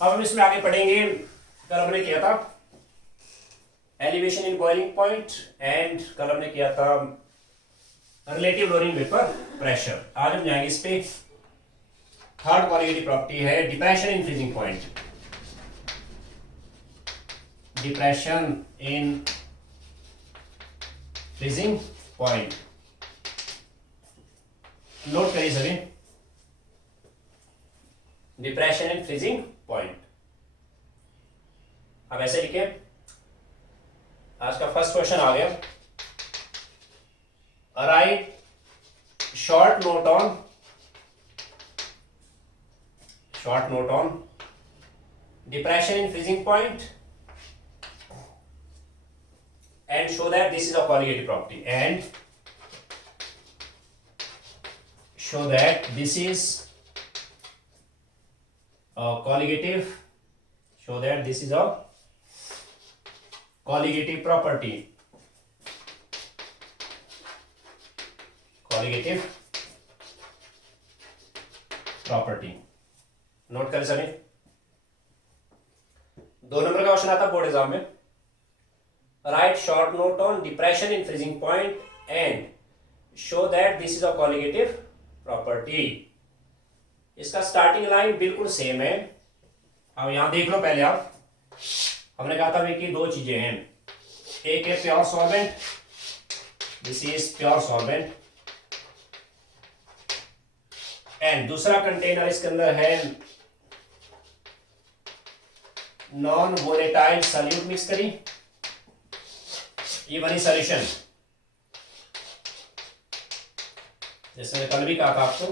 अब हम इसमें आगे पढ़ेंगे। कल हमने किया था elevation in boiling point and कल हमने किया था रिलेटिव लोअरिंग वेपर प्रेशर। आज हम जाएंगे इस पे। थर्ड क्वालिटी प्रॉपर्टी है depression in freezing point. Depression in freezing point, note करिए सभी। Depression in freezing point. अब ऐसे लिखे, आज का फर्स्ट क्वेश्चन आ गया। Right short note on depression in freezing point and show that this is a colligative property and show that this is a colligative property, note कर सभी। 2 number का question आता बोर्ड एग्जाम में। Write short note on depression in freezing point and show that this is a colligative property। इसका starting line बिल्कुल same है। अब यहां देख लो पहले आप, हमने कहा था कि 2 चीजें हैं। एक है pure solvent, this is pure solvent, and दूसरा कंटेनर इसके अंदर है नॉन वोलेटाइल सॉल्यूट मिक्स करी। ये बनी सॉल्यूशन। जैसे कल भी कहा था आपको,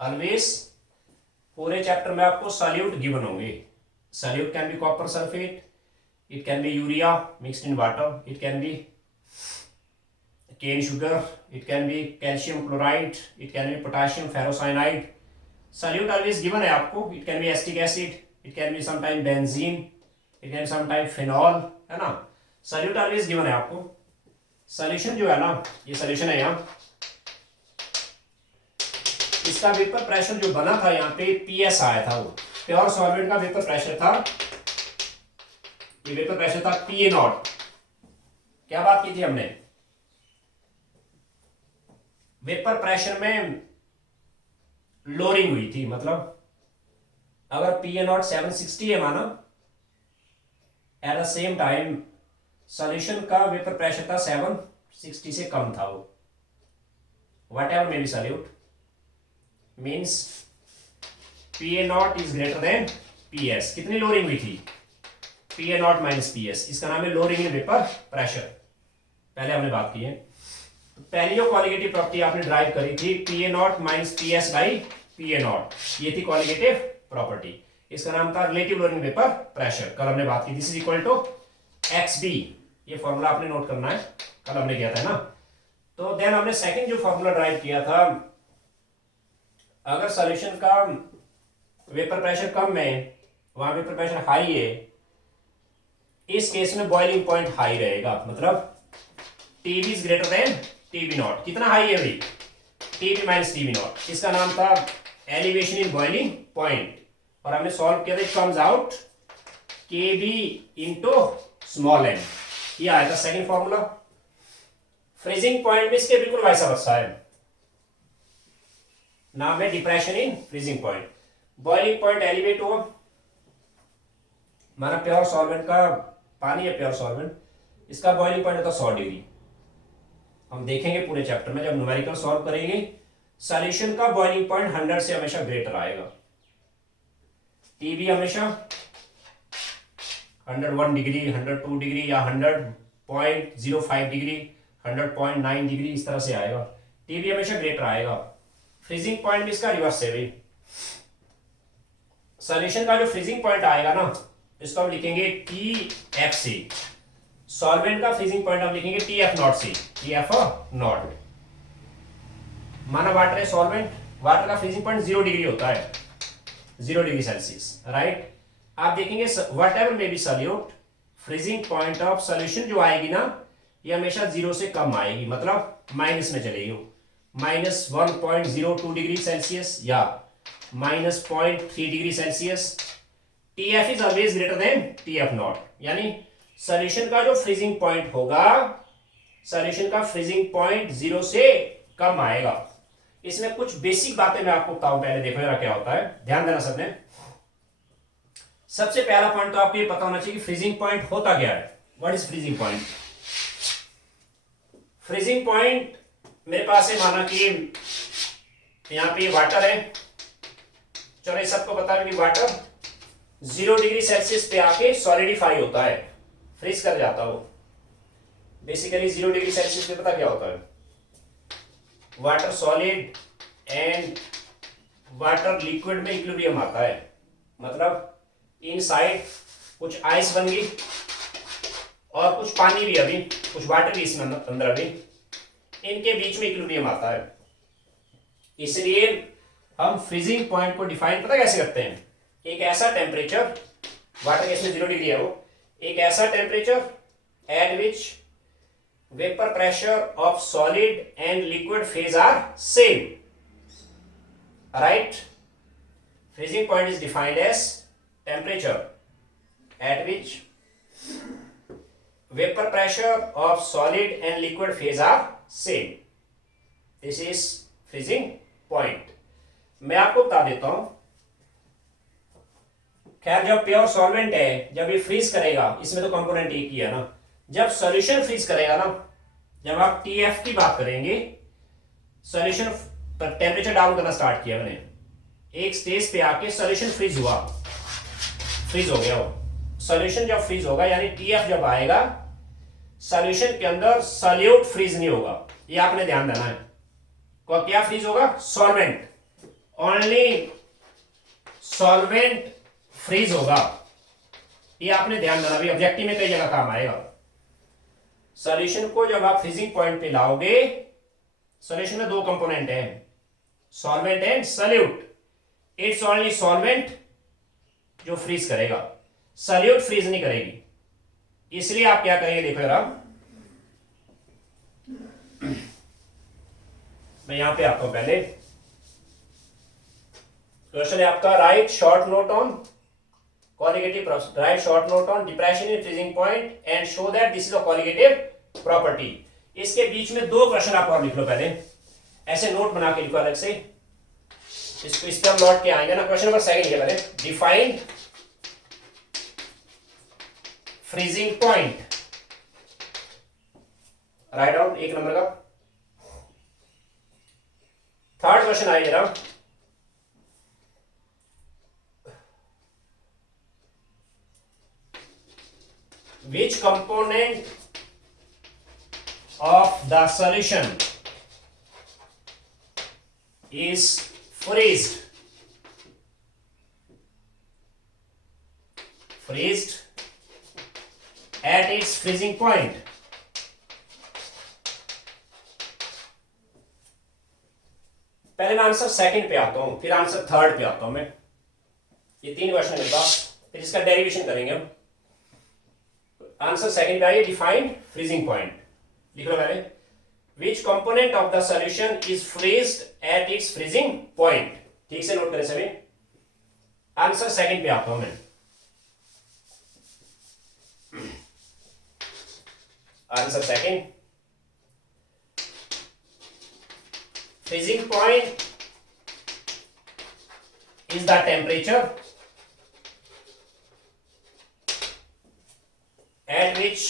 ऑलवेज पूरे चैप्टर में आपको सॉल्यूट गिवन होंगे। Solute can be copper sulphate, it can be urea mixed in water, it can be cane sugar, it can be calcium chloride, it can be potassium ferrocyanide. Solute always given है आपको। It can be acetic acid, it can be sometime benzene, it can be sometime phenol, है ना। Solute always given है आपको। Solution जो है ना, ये सॉल्यूशन है यहाँ, इसका वेपर प्रेशर जो बना था यहाँ पे पीएस आया था। वो प्योर सॉल्वेंट का वेपर प्रेशर था, ये वेपर प्रेशर था पीए नॉट। क्या बात की थी हमने, वेपर प्रेशर में लोअरिंग हुई थी। मतलब अगर पीए नॉट 760 है माना, at the same time solution का वेपर प्रेशर था 760 से कम था। वो what ever may be solute means PA not is greater than PS. कितनी लोअरिंग हुई थी, पीए नॉट माइनस पीएस। इसका नाम है लोअरिंग इन वेपर प्रेशर। पहले हमने बात की है। तो पहली जो क्वालिटेटिव प्रॉपर्टी आपने ड्राइव करी थी, PA naught minus PS by PA naught, ये थी क्वालिटेटिव प्रॉपर्टी। इसका नाम था रिलेटिव लोअरिंग वेपर प्रेशर। कल हमने बात की, this is equal to XB। ये फॉर्मूला आपने नोट करना है, कल हमने किया था ना। तो देन हमने सेकंड जो फॉर्मूला ड्राइव किया था, अगर सॉल्यूशन का वेपर प्रेशर कम है, वहां वेपर प्रेशर हाई है, इस केस में बॉइलिंग पॉइंट हाई रहेगा। मतलब TB is greater than TB not. कितना हाई है भाई, TB माइनस TB नॉट। इसका नाम था एलिवेशन इन बॉइलिंग पॉइंट, और हमने सॉल्व किया था। It comes out KB into small m। ये आया था सेकंड फॉर्मूला। फ्रीजिंग पॉइंट में इसके बिल्कुल वैसा वर्सा है, नाम है depression in freezing point. Boiling point elevate हुआ, माना प्योर सॉल्वेंट का पानी है, प्योर सॉल्वेंट, इसका बॉइलिंग पॉइंट होता 100 डिग्री। हम देखेंगे पूरे चैप्टर में जब न्यूमेरिकल सॉल्व करेंगे, सॉल्यूशन का बॉइलिंग पॉइंट 100 से हमेशा ग्रेटर आएगा। TB हमेशा 101 डिग्री, 102 डिग्री या 100.05 डिग्री, 100.9 डिग्री, इस तरह से आएगा। TB हमेशा ग्रेटर आएगा। फ्रीजिंग पॉइंट भी इसका रिवर्स है भाई। सॉल्यूशन का जो फ्रीजिंग पॉइंट आएगा ना, इसको हम लिखेंगे TF से। सॉल्वेंट का फ्रीजिंग पॉइंट हम लिखेंगे TF नॉट से, TF नॉट। माना वाटर है सॉल्वेंट, वाटर का फ्रीजिंग पॉइंट 0 डिग्री होता है, 0 डिग्री सेल्सियस, राइट। आप देखेंगे what ever may be solute, freezing point of solution जो आएगी ना, ये हमेशा 0 से कम आएगी, मतलब माइनस में चलेगी। -1.02 डिग्री सेल्सियस या -0.3 degree Celsius, TF is always greater than TF not, यानी सॉल्यूशन का जो फ्रीजिंग पॉइंट होगा, सॉल्यूशन का फ्रीजिंग पॉइंट 0 से कम आएगा। इसमें कुछ बेसिक बातें मैं आपको बताऊं, पहले देखो जरा क्या होता है, ध्यान देना सबने। सबसे पहला पॉइंट तो आपको ये पता होना चाहिए कि फ्रीजिंग पॉइंट होता क्या है। What is freezing point? Freezing point मेरे पास है, माना कि यहां पे वाटर है, चलो ये सबको पता है कि वाटर 0 डिग्री सेल्सियस पे आके सॉलिडिफाई होता है, फ्रीज कर जाता है वो। बेसिकली 0 डिग्री सेल्सियस पे पता क्या होता है, water solid and water liquid में इक्विलिब्रियम आता है। मतलब इनसाइड कुछ आइस बन गई और कुछ पानी भी, अभी कुछ वाटर भी इसमें अंदर, अभी इनके बीच में इक्विलिब्रियम आता है। इसलिए हम फ्रीजिंग पॉइंट को डिफाइन पता कैसे करते हैं, एक ऐसा टेम्परेचर, वाटर केस में 0 डिग्री है वो, एक ऐसा temperature at which vapour pressure of solid and liquid phase are same, right. Freezing point is defined as temperature at which vapor pressure of solid and liquid phase are same. This is freezing point. मैं आपको बता देता हूं, खैर जब pure solvent है, जब ये फ्रीज करेगा, इसमें तो कंपोनेंट एक ही है ना, जब सॉल्यूशन फ्रीज करेगा ना, जब आप TF की बात करेंगे, सॉल्यूशन पर टेम्परेचर डाउन करना स्टार्ट किया मैंने, एक स्टेज पे आके सॉल्यूशन फ्रीज हुआ, फ्रीज हो गया वो सॉल्यूशन। जब फ्रीज होगा यानी TF जब आएगा, सॉल्यूशन के अंदर सॉल्यूट फ्रीज नहीं होगा, ये आपने ध्यान देना है। तो क्या फ्रीज होगा? सॉल्वेंट, ओनली सॉल्वेंट फ्रीज होगा, ये आपने ध्यान देना भी, ऑब्जेक्टिव में कई जगह काम आएगा। सॉल्यूशन को जब आप फ्रीजिंग पॉइंट पे लाओगे, सॉल्यूशन में 2 कंपोनेंट है, solvent and solute. It's only solvent जो फ्रीज करेगा, सॉल्यूट फ्रीज नहीं करेगी। इसलिए आप क्या करेंगे, देखो जरा, मैं यहां पे आता हूं, पहले क्वेश्चन है आपका, right short note on colligative, right short note on depression in freezing point and show that this is a colligative property. इसके बीच में 2 क्वेश्चन आप और लिख लो, पहले ऐसे नोट बना के लिखो अलग से, इसको इस पर हम लौट के आएंगे ना। क्वेश्चन नंबर 2 है पहले, define freezing point, write down 1 number का। थर्ड क्वेश्चन आइए जरा, which component of the solution is freezed at its freezing point? पहले मैं आंसर सेकंड पे आता हूं, फिर आंसर थर्ड पे आता हूं मैं। ये 3 क्वेश्चन है मेरे पास, फिर इसका डेरिवेशन करेंगे हम। आंसर सेकंड पे आइए, डिफाइन फ्रीजिंग पॉइंट लिख लो पहले, विच component of the solution is freezed at its freezing point. ठीक से नोट करें सभी। आंसर सेकंड पे आता हूं मैं। Answer second, freezing point is the temperature at which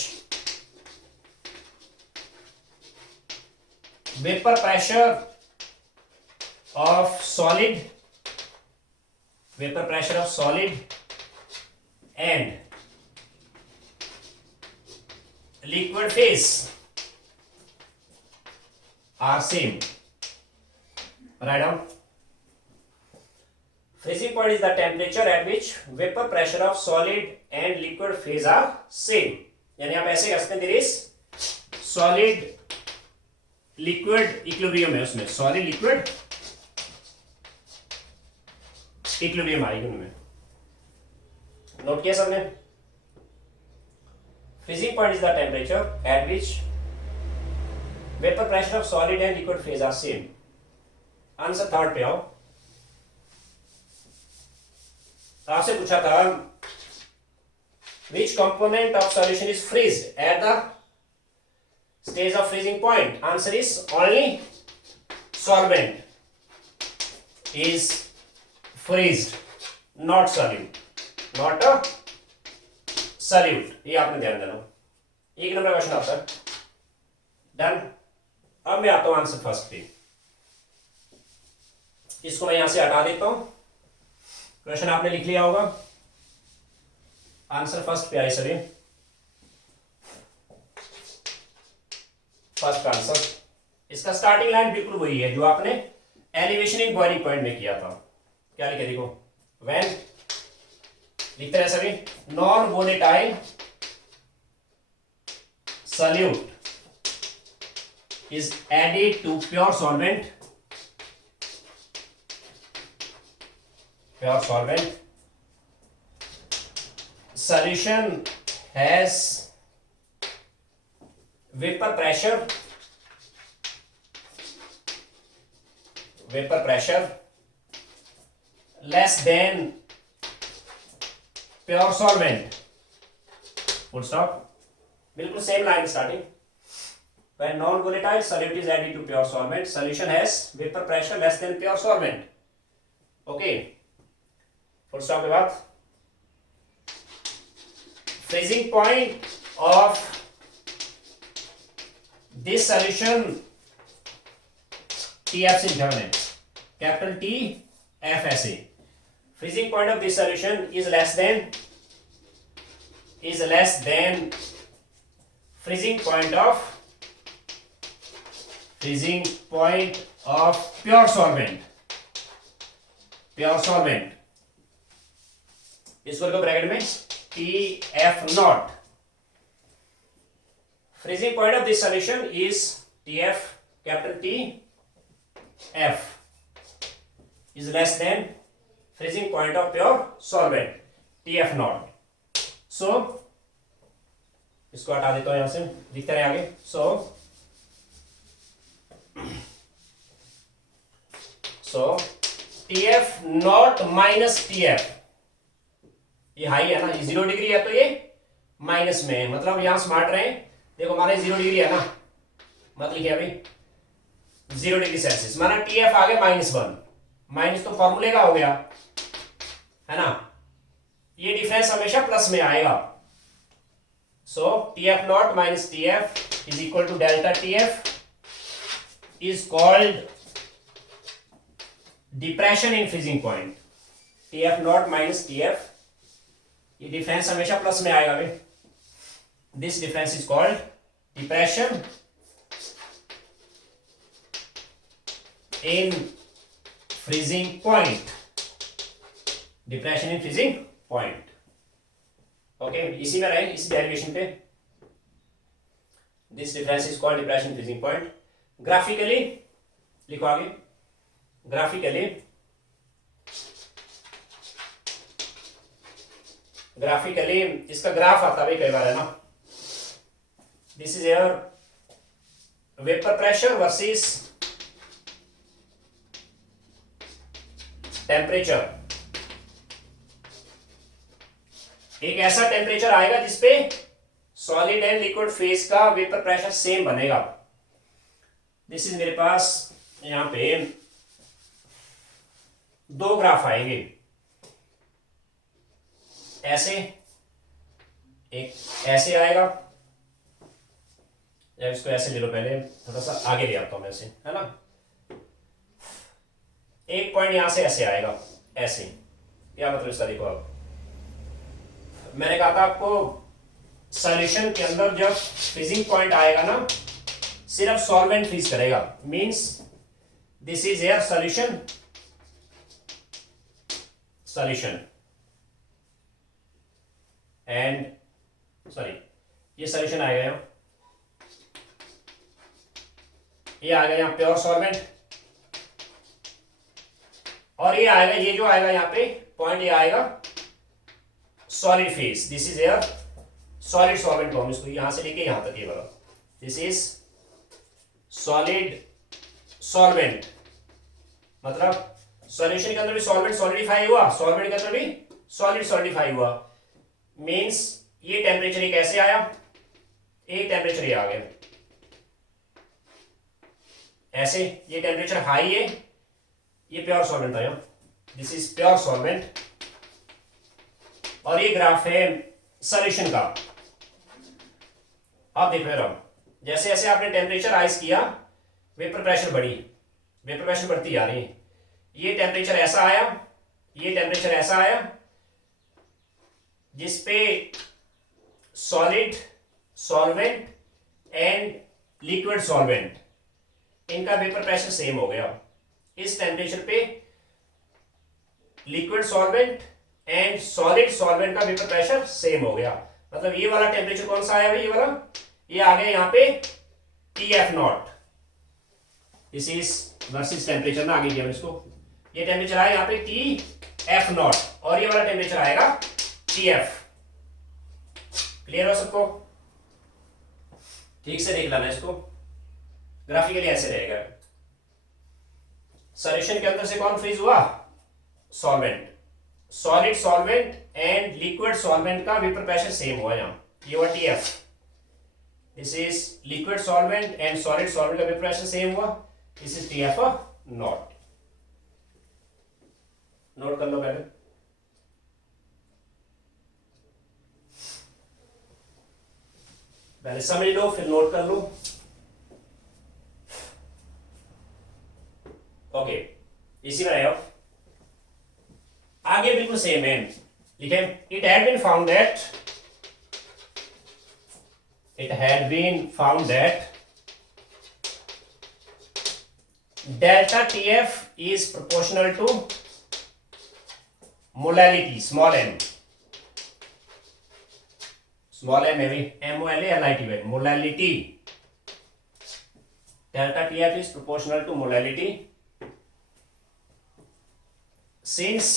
vapor pressure of solid and liquid phase are same. Write down. Freezing point is the temperature at which vapor pressure of solid and liquid phase are same. यानी आप ऐसे कह सकते हैं, there is solid liquid equilibrium है उसमें, solid liquid equilibrium आएगी उनमें। नोट किया सबने? Freezing point is the temperature at which vapor pressure of solid and liquid phase are same. Answer third पे आओ। आपसे पूछा था Which component of solution is freezed at the stage of freezing point? Answer is only solvent is freezed, not solute, not a solute. ये आपने ध्यान देना, एक नंबर क्वेश्चन आता है। डन। अब मैं आता हूं आंसर फर्स्ट पे, इसको मैं यहां से हटा देता हूं। क्वेश्चन आपने लिख लिया होगा, आंसर फर्स्ट पे आए सभी। फर्स्ट आंसर, इसका स्टार्टिंग लाइन बिल्कुल वही है जो आपने एलिवेशन इन बॉइलिंग पॉइंट में किया था। क्या लिखे देखो, व्हेन लिखते रहे सभी, non volatile solute is added to pure solvent, solution has vapor pressure less than pure solvent, full stop। बिल्कुल same line starting. When non-volatile solute is added to pure solvent, solution has vapor pressure less than pure solvent. Okay, full stop के बाद freezing point of this solution TF से ध्यान है, capital T F ऐसे। Freezing point of this solution is less than freezing point of pure solvent, इसको लिखो bracket में TF not. freezing point of this solution is TF, capital T F is less than freezing point of pure solvent TF not. so इसको हटा देता हूं यहां से, लिखते रहे आगे। सो TF नॉट माइनस TF, ये हाई है ना, ये 0 डिग्री है तो ये माइनस में है, मतलब यहां स्मार्ट रहे। देखो हमारे 0 डिग्री है ना, मत लिखे अभी 0 डिग्री सेल्सियस, माना TF आ गया -1, माइनस तो फॉर्मूले का हो गया है ना, ये डिफरेंस हमेशा प्लस में आएगा। So TF naught minus TF is equal to delta TF is called depression in freezing point। TF naught minus TF, ये डिफरेंस हमेशा प्लस में आएगा भाई। This difference is called depression in freezing point। Depression in freezing point। Okay इसी में रहे, इसी derivation पे। This difference is called depression freezing point. Graphically लिखो आगे, ग्राफिकली इसका ग्राफ आता है कई बार है ना। This is your vapour pressure versus temperature. एक ऐसा टेम्परेचर आएगा जिसपे सॉलिड एंड लिक्विड फेज का वेपर प्रेशर सेम बनेगा। दिस इज मेरे पास यहां पे 2 ग्राफ आएंगे, ऐसे एक ऐसे आएगा, या इसको ऐसे ले लो, पहले थोड़ा सा आगे ले आता हूं मैं, ऐसे है ना। एक पॉइंट यहां से ऐसे आएगा, ऐसे। क्या मतलब इसका देखो, आप मैंने कहा था आपको सॉल्यूशन के अंदर जब फ्रीजिंग पॉइंट आएगा ना, सिर्फ सॉल्वेंट फ्रीज करेगा। Means this is air solution and sorry, ये सॉल्यूशन आएगा यहां, ये आएगा यहां प्योर सॉल्वेंट, और ये आएगा, ये जो आएगा यहां पे पॉइंट, ये आएगा solid phase. This is air solid solvent को हम इसको यहां से लेके यहां तक ये वाला, दिस इज सॉलिड सॉल्वेंट, मतलब सॉल्यूशन के अंदर भी सॉल्वेंट सॉलिडिफाई हुआ, सॉल्वेंट के अंदर भी सॉलिड सॉलिडिफाई हुआ। मींस ये टेम्परेचर ये कैसे आया, एक टेम्परेचर ये आ गया ऐसे, ये टेम्परेचर हाई है, ये प्योर सॉल्वेंट था, दिस इज प्योर सॉल्वेंट, और ये ग्राफ है सॉल्यूशन का। आप देख रहे हो, जैसे जैसे आपने टेम्परेचर राइज किया वेपर प्रेशर बढ़ी, वेपर प्रेशर बढ़ती जा रही है, ये टेम्परेचर ऐसा आया, ये टेम्परेचर ऐसा आया जिसपे solid, solvent and liquid solvent इनका वेपर प्रेशर सेम हो गया। इस टेम्परेचर पे liquid solvent and solid solvent का वेपर प्रेशर सेम हो गया। मतलब ये वाला टेम्परेचर कौन सा आया भाई, ये वाला, ये आ गया यहाँ पे TF0, this is versus temperature ना आगे किया इसको, ये टेम्परेचर आया यहाँ पे TF0 और ये वाला टेम्परेचर आएगा TF। क्लियर हो सबको, ठीक से देख लेना इसको, ग्राफिकली ऐसे रहेगा। सॉल्यूशन के अंदर से कौन फ्रीज हुआ, solvent, solid solvent and liquid solvent का वेपर प्रेशर सेम हुआ यहाँ, ये हुआ TF। This is liquid solvent and solid solvent का वेपर प्रेशर सेम हुआ, दिस इज TF0। नोट कर लो पहले, पहले समझ लो फिर नोट कर लो। ओके, इसी में रहे, आगे बिल्कुल सेम है, लिखे it had been found that delta TF is proportional to molality, small m है भी, MOLALITY, molality, delta TF is proportional to molality since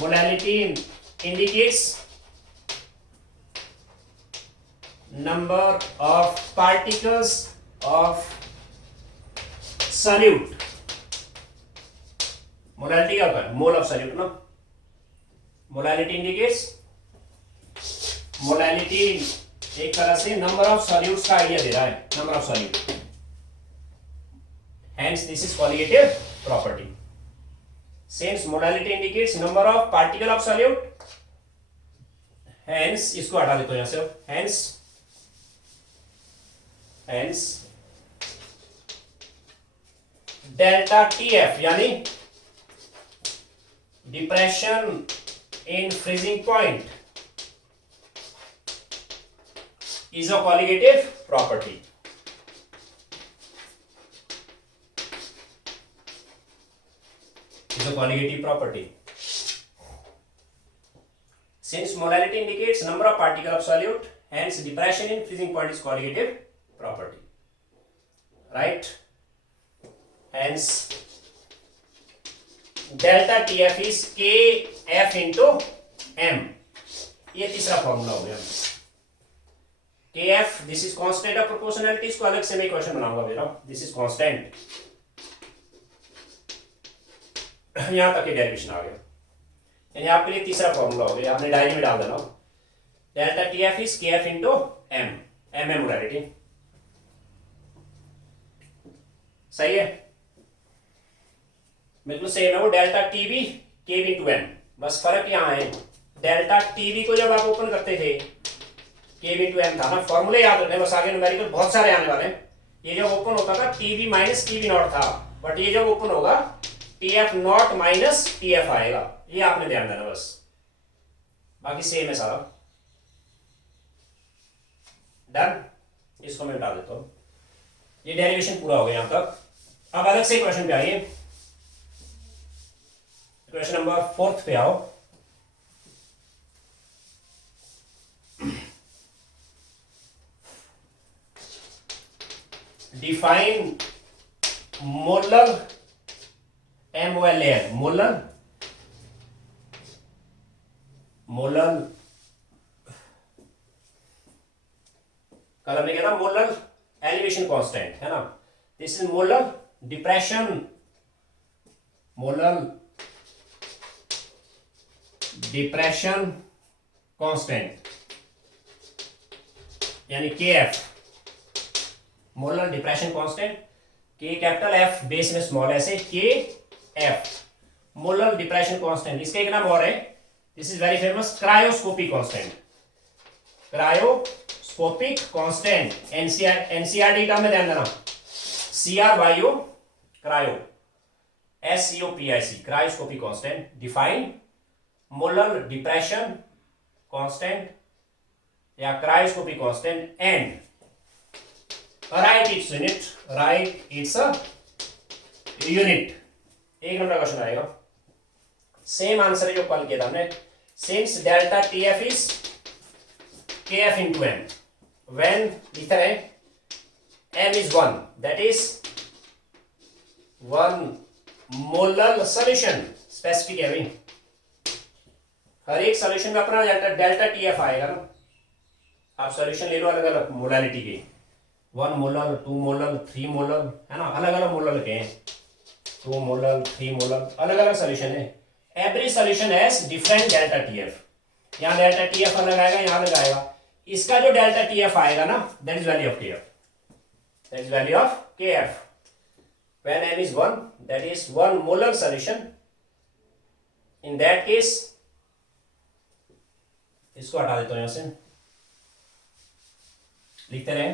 molality indicates number of particles of solute, molality क्या होता है, mole of solute ना, molality indicates, molality एक तरह से number of solutes का आइडिया दे रहा है, number of solute, hence this is colligative property, since molality indicates number of particle of solute, hence इसको हटा देते हो यहां से, hence delta TF यानी depression in freezing point is a colligative property. Is a colligative property. Since molality indicates number of particles of solute, hence depression in freezing point is colligative property. Right? Hence delta TF is KF into M. ये तीसरा formula हो गया। KF, this is constant of proportionality, इसको अलग से मैं question बनाऊंगा बेटा, दिस इज कांस्टेंट, यहां तक ये डेरिवेशन आ गया, यानी आपके लिए तीसरा फॉर्मूला हो गया, आपने डायरी में डाल देना, delta TF is KF into M, M है मोलैरिटी, सही है, बिल्कुल सेम है वो, delta TB KB into M, बस फर्क यहाँ है, डेल्टा TB को जब आप ओपन करते थे KB into M था ना, फॉर्मूले याद रखने, बस आगे न्यूमेरिकल बहुत सारे आने वाले हैं, ये जब ओपन होता था TB माइनस TB नॉट था, बट ये जब ओपन होगा TF नॉट माइनस TF आएगा, ये आपने ध्यान देना बस, बाकी सेम है सारा, डन, इसको मैं हटा देता हूं, ये डेरिवेशन पूरा हो गया यहां तक। अब अलग से क्वेश्चन पे आइए, क्वेश्चन नंबर 4 पे आओ, डिफाइन मोलर MOLAN, मोलर कल हमने कहा था मोलर एलिवेशन कांस्टेंट है ना, this is molar depression, molar depression constant यानी KF, molar depression constant, K capital F base में स्मॉल ऐसे KF, मोलर डिप्रेशन कांस्टेंट। इसका एक नाम और है, this is very famous, cryoscopic constant, cryoscopic constant. NCERT का में ध्यान देना, CRYO, cryo, SCOPIC, cryoscopic constant, define molar depression constant या cryoscopic constant and write its unit, write its a unit. एक नंबर क्वेश्चन आएगा, सेम आंसर है जो कल किया था हमने। Since delta TF is KF into M, when लिखा है M is 1, that is 1 molar solution, specific है भाई, हर एक सॉल्यूशन में अपना डेल्टा TF आएगा ना। आप सॉल्यूशन ले लो अलग अलग मोलालिटी के, 1 मोलर, 2 मोलर, 3 मोलर, है ना, अलग अलग मोलर के हैं, 2 मोलर, 3 मोलर, अलग अलग सॉल्यूशन है। Every solution has different delta TF, यहाँ डेल्टा TF अलग आएगा, यहाँ अलग आएगा। इसका जो डेल्टा TF आएगा ना, that is value of KF, that is value of KF when M is 1, that is 1 molar solution। in that case इसको हटा देता हूं यहां से, लिखते रहे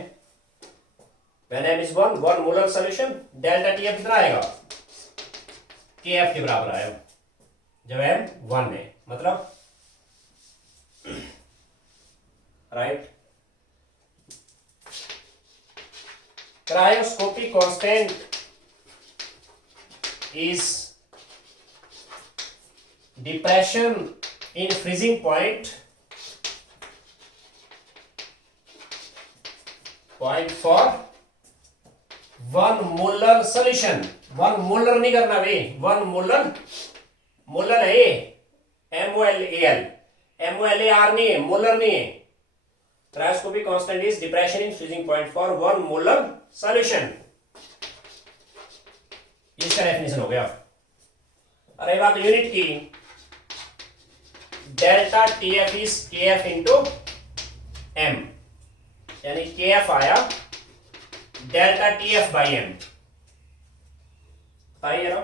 when M is 1 molar solution, delta TF कितना आएगा, KF के बराबर आएगा जब M 1 है, मतलब right. Cryoscopic constant is depression in freezing point for 1 molar solution। 1 molar नहीं करना भाई, 1 molar, मोलर है MOLAR, MOLAR नहीं है, मोलर नहीं है। Cryoscopic constant is depression in freezing point for 1 molar solution, इसका डेफिनेशन हो गया। अरे बात यूनिट की, delta TF is KF into M, यानी KF आया डेल्टा TF बाई M, बताइए ना,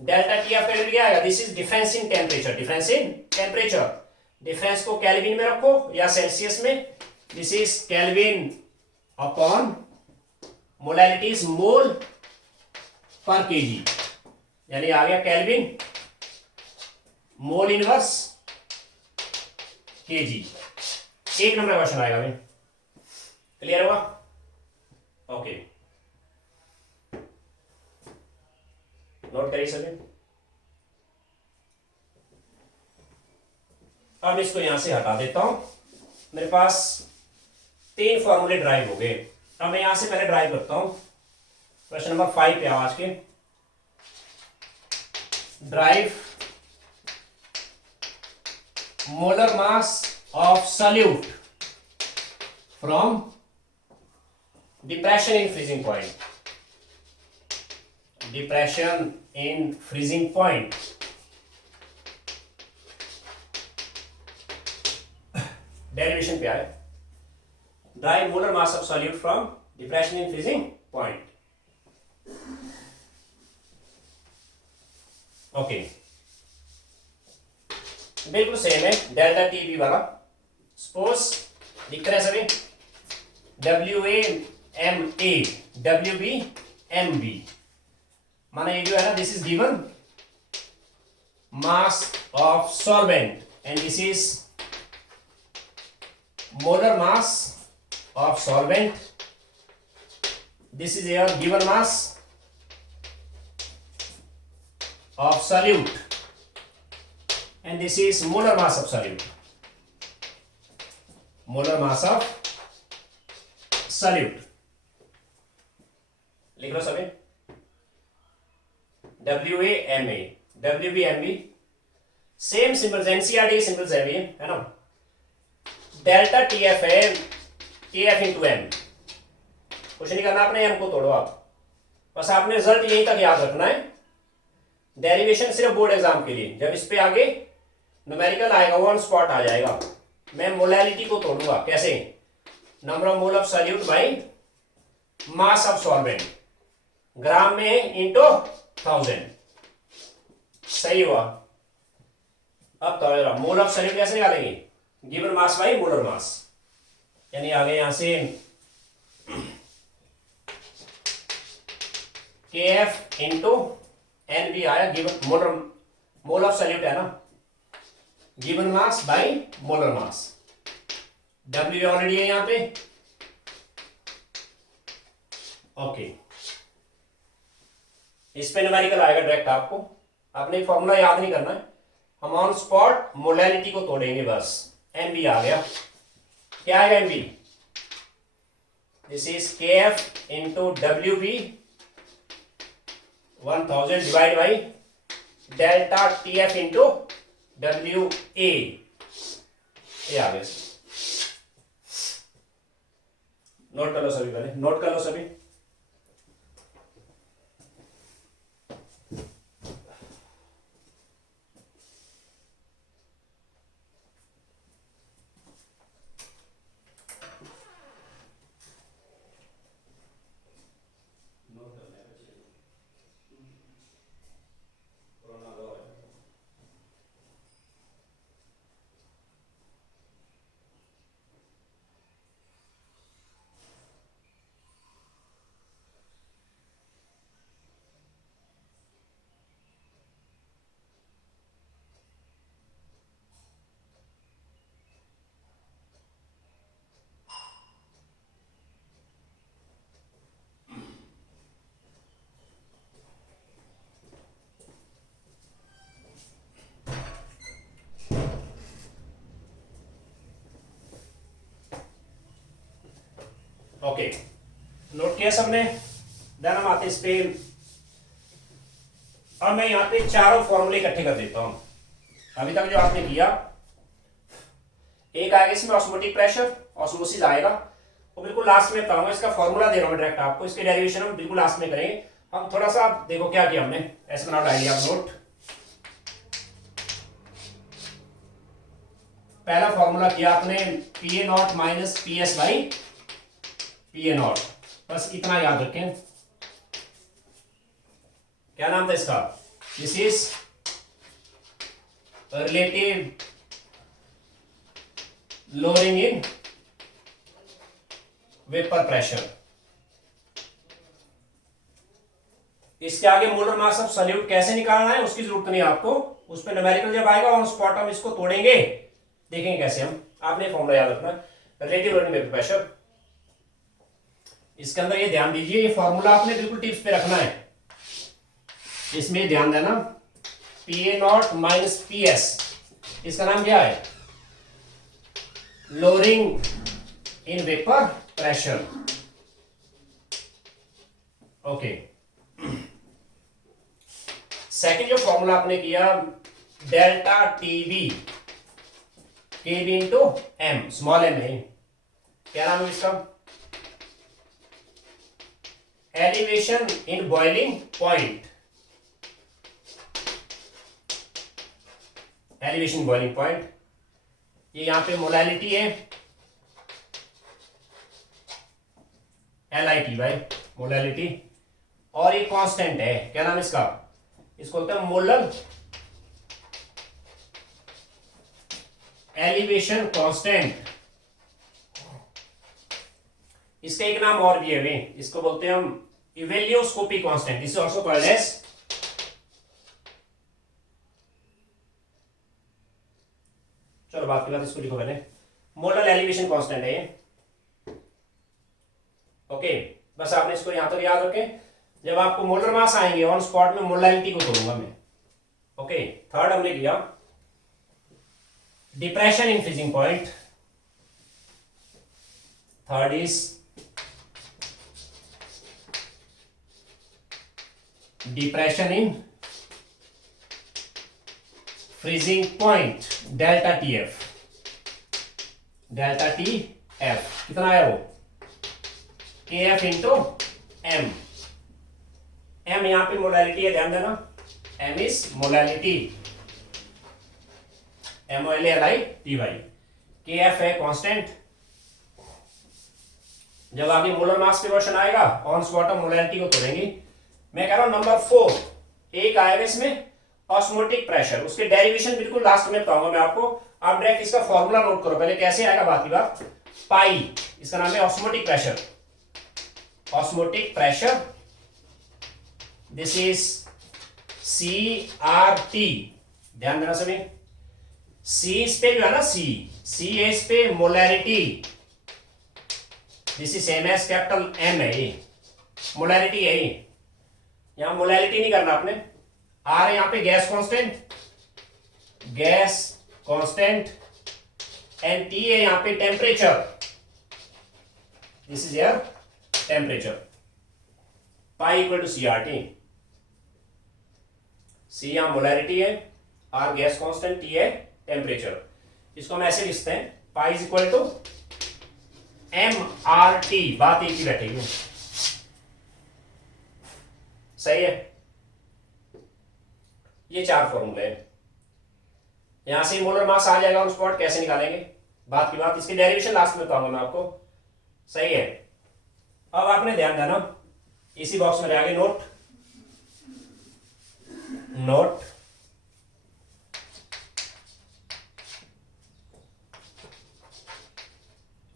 डेल्टा TF का क्या आएगा, this is difference in temperature, difference in temperature, difference को केल्विन में रखो या सेल्सियस में, this is kelvin upon molarity is mole पर केजी, यानी आ गया केल्विन मोल इनवर्स केजी। एक नंबर क्वेश्चन आएगा भाई, क्लियर हुआ, ओके, नोट करिए सभी। अब इसको यहां से हटा देता हूं, मेरे पास 3 फॉर्मूले ड्राइव हो गए। अब मैं यहां से पहले ड्राइव करता हूं, क्वेश्चन नंबर 5 पे आज के, drive molar mass of solute from depression in freezing point, depression in freezing point, derivation पे आए, drive molar mass of solute from depression in freezing point, okay, बिल्कुल सेम है डेल्टा TB वाला। Suppose लिख रहे हैं सभी WA MA WB MB, माना ये जो है ना, this is given mass of solvent and this is molar mass of solvent, this is your given mass of solute and this is molar mass of solute, molar mass of solute, लिख लो सभी WAMA WBMB, same symbols, NCERT symbols है ना, delta TF है KF into M, कुछ नहीं करना आपने, M को तोड़ो आप, बस आपने रिजल्ट यहीं तक याद रखना है। डेरिवेशन सिर्फ बोर्ड एग्जाम के लिए, जब इस पे आगे न्यूमेरिकल आएगा वो ऑन स्पॉट आ जाएगा। मैं मोलैलिटी को तोड़ूंगा कैसे, number of mole of solute by mass of solvent, gram में इंटू 1000। सही हुआ। अब तो मोल ऑफ सॉल्यूट कैसे निकालेंगे, given mass by molar mass, यानी आगे यहां से KF इंटू एन भी आया, given molar mole of solute है ना, given mass by molar mass, W already है यहां पे। ओके, इस पे न्यूमेरिकल आएगा डायरेक्ट, आपको आपने फॉर्मूला याद नहीं करना है, हम ऑन स्पॉट मोलैलिटी को तोड़ेंगे बस। NB आ गया, क्या है NB, this is KF into WB 1000 divide by delta TF into WA, ये आ गया। नोट कर लो सभी, पहले नोट कर लो सभी। ओके, नोट किया सबने। देन हम आते इस पे, अब मैं यहां पे चारों फॉर्मूले इकट्ठे कर देता हूं। अभी तक जो आपने किया, एक आएगा इसमें ऑस्मोटिक प्रेशर, ऑस्मोसिस आएगा, वो बिल्कुल लास्ट में बताऊंगा। इसका फॉर्मूला दे रहा हूं मैं डायरेक्ट आपको, इसके डेरिवेशन हम बिल्कुल लास्ट में करेंगे। हम थोड़ा सा देखो क्या किया हमने, ऐसे बनाओ डायरी आप नोट। पहला फॉर्मूला किया आपने PA0 minus PS by PA0, बस इतना याद रखें। क्या नाम था इसका, this is relative lowering in vapour pressure. इसके आगे मोलर मास ऑफ सॉल्यूट कैसे निकालना है उसकी जरूरत नहीं आपको, उस पर न्यूमेरिकल जब आएगा ऑन स्पॉट हम इसको तोड़ेंगे, देखेंगे कैसे हम। आपने फॉर्मूला याद रखना है, रिलेटिव लोअरिंग वेपर प्रेशर। इसके अंदर ये ध्यान दीजिए, ये फॉर्मूला आपने बिल्कुल टिप्स पे रखना है, इसमें ध्यान देना। PA0 माइनस PS, इसका नाम क्या है, lowering in vapour pressure. Okay, second जो फॉर्मूला आपने किया, delta TB KB into M, small m है, क्या नाम है इसका, elevation in boiling point, elevation boiling point. ये यहां पे मोलैलिटी है, LIT बाई मोलैलिटी, और ये कांस्टेंट है, क्या नाम है इसका, इसको बोलते हैं मोलर एलिवेशन कांस्टेंट। इसका एक नाम और भी है, इसको बोलते हैं हम ebullioscopy constant, this is also called as, चलो बात के बाद इसको लिखो पहले, मोलर एलिवेशन कांस्टेंट है ये। ओके, बस आपने इसको यहां तक याद रखें। जब आपको मोलर मास आएंगे ऑन स्पॉट में मोलैलिटी को तोड़ूंगा मैं। ओके, थर्ड हमने किया depression in freezing point, third is depression in freezing point, delta TF, delta TF कितना है वो, KF इंटू M, M यहां पे मोलैलिटी है, ध्यान देना, M is molality. MOLALITY। KF है कांस्टेंट। जब आगे मोलर मास पे क्वेश्चन आएगा ऑन स्पॉट हम मोलैरिटी को तोड़ेंगे। मैं कह रहा हूं नंबर 4 एक आएगा इसमें ऑस्मोटिक प्रेशर, उसके डेरिवेशन बिल्कुल लास्ट में बताऊंगा मैं आपको। आप डायरेक्ट इसका फॉर्मूला नोट करो पहले कैसे आएगा, बात की बात। पाई, इसका नाम है osmotic pressure. Osmotic pressure, this is CRT। ध्यान देना सभी। C इस पे जो है ना, C है इस पे molarity, this is same as capital M है ये, मोलैरिटी है ये। यहां मोलैरिटी नहीं करना आपने। R है यहां पे गैस कांस्टेंट एंड T है यहां पे temperature, this is your temperature. Pi equal to CRT। C यहां मोलैरिटी है, R गैस कांस्टेंट, T है टेम्परेचर। इसको हम ऐसे लिखते हैं, pi is equal to MRT। बात एक ही बैठेगी, सही है। ये 4 फॉर्मूले हैं। यहां से मोलर मास आ जाएगा ऑन स्पॉट, कैसे निकालेंगे बात की बात। इसकी डेरिवेशन लास्ट में बताऊंगा मैं आपको, सही है। अब आपने ध्यान देना, इसी बॉक्स में आगे note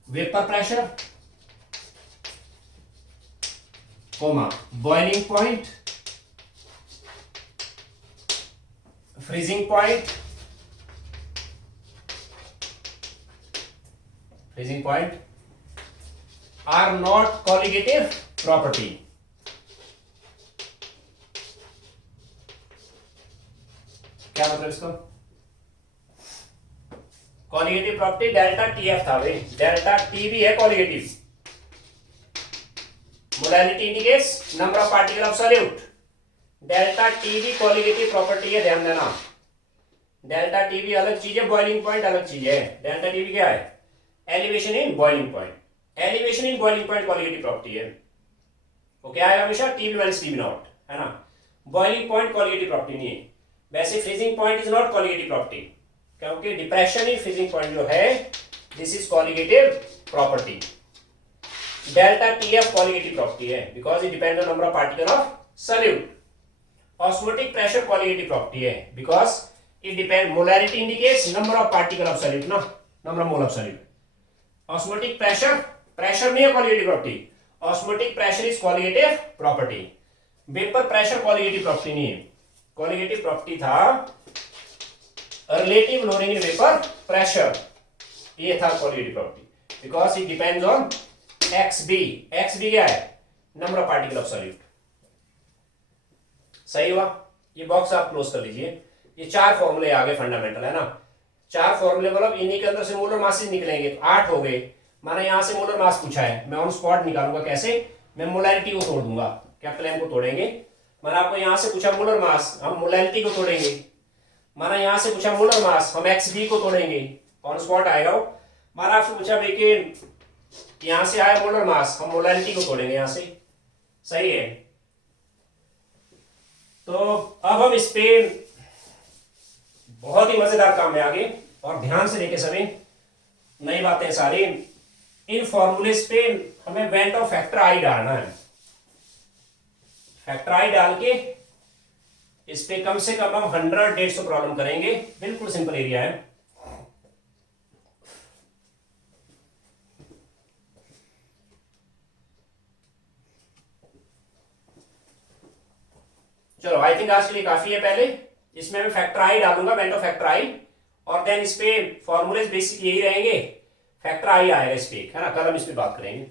vapour pressure, comma boiling point, freezing point are not colligative property. क्या मतलब इसका? कॉलिगेटिव प्रॉपर्टी डेल्टा TF था भाई, डेल्टा T भी है colligative. Molarity indicates number of particle of solute. Delta T भी कॉलिगेटिव प्रॉपर्टी है, ध्यान देना। डेल्टा T भी अलग चीज है, बॉइलिंग पॉइंट अलग चीज है। डेल्टा T भी क्या है? Elevation in boiling point. Elevation in boiling point colligative property है। वो क्या आएगा हमेशा? TB माइनस TB नॉट, है ना। बॉइलिंग पॉइंट कॉलिगेटिव प्रॉपर्टी नहीं है। वैसे freezing point is not colligative property, क्योंकि डिप्रेशन इन फ्रीजिंग पॉइंट जो है this is colligative property. Delta TF colligative property है because it depends on number of particle of solute. Osmotic pressure colligative property है because it depend, molarity indicates number of particle of solute ना, number of mole of solute. Osmotic pressure नहीं है colligative property, osmotic pressure is colligative property. Vapour pressure colligative property नहीं है। Colligative property था relative lowering in vapour pressure, ये था colligative property because it depends on XB क्या है? Number of particle of solute. सही हुआ। ये बॉक्स आप क्लोज कर लीजिए। ये 4 फॉर्मूले आगे फंडामेंटल है ना। 4 फॉर्मूले मतलब इन्हीं के अंदर से मोलर मासेस निकलेंगे तो 8 हो गए। माना यहां से मोलर मास पूछा है, मैं ऑन स्पॉट निकालूंगा कैसे? मैं मोलैरिटी को तोड़ दूंगा, कैपिटल M को तोड़ेंगे। माना आपको यहां से पूछा मोलर मास, हम मोलैरिटी को तोड़ेंगे। माना यहां से पूछा मोलर मास, हम XB को तोड़ेंगे, ऑन स्पॉट आएगा वो। माना आपसे पूछा भाई कि यहां से आया मोलर मास, हम मोलैरिटी को तोड़ेंगे यहां से, सही है। तो अब हम इस पे बहुत ही मजेदार काम है आगे, और ध्यान से देखे सभी, नई बातें सारी। इन फॉर्मूलेस पे हमें वेंट ऑफ फैक्टर I डालना है। फैक्टर I डाल के इस पे कम से कम हम 100-150 प्रॉब्लम करेंगे। बिल्कुल सिंपल एरिया है। चलो आई थिंक आज के लिए काफी है। पहले इसमें मैं फैक्टर I डालूंगा, वेंट ऑफ फैक्टर I, और देन इस पे फॉर्मूलेस बेसिक यही रहेंगे। फैक्टर I आएगा इस पे, है ना। कल हम इस पे बात करेंगे।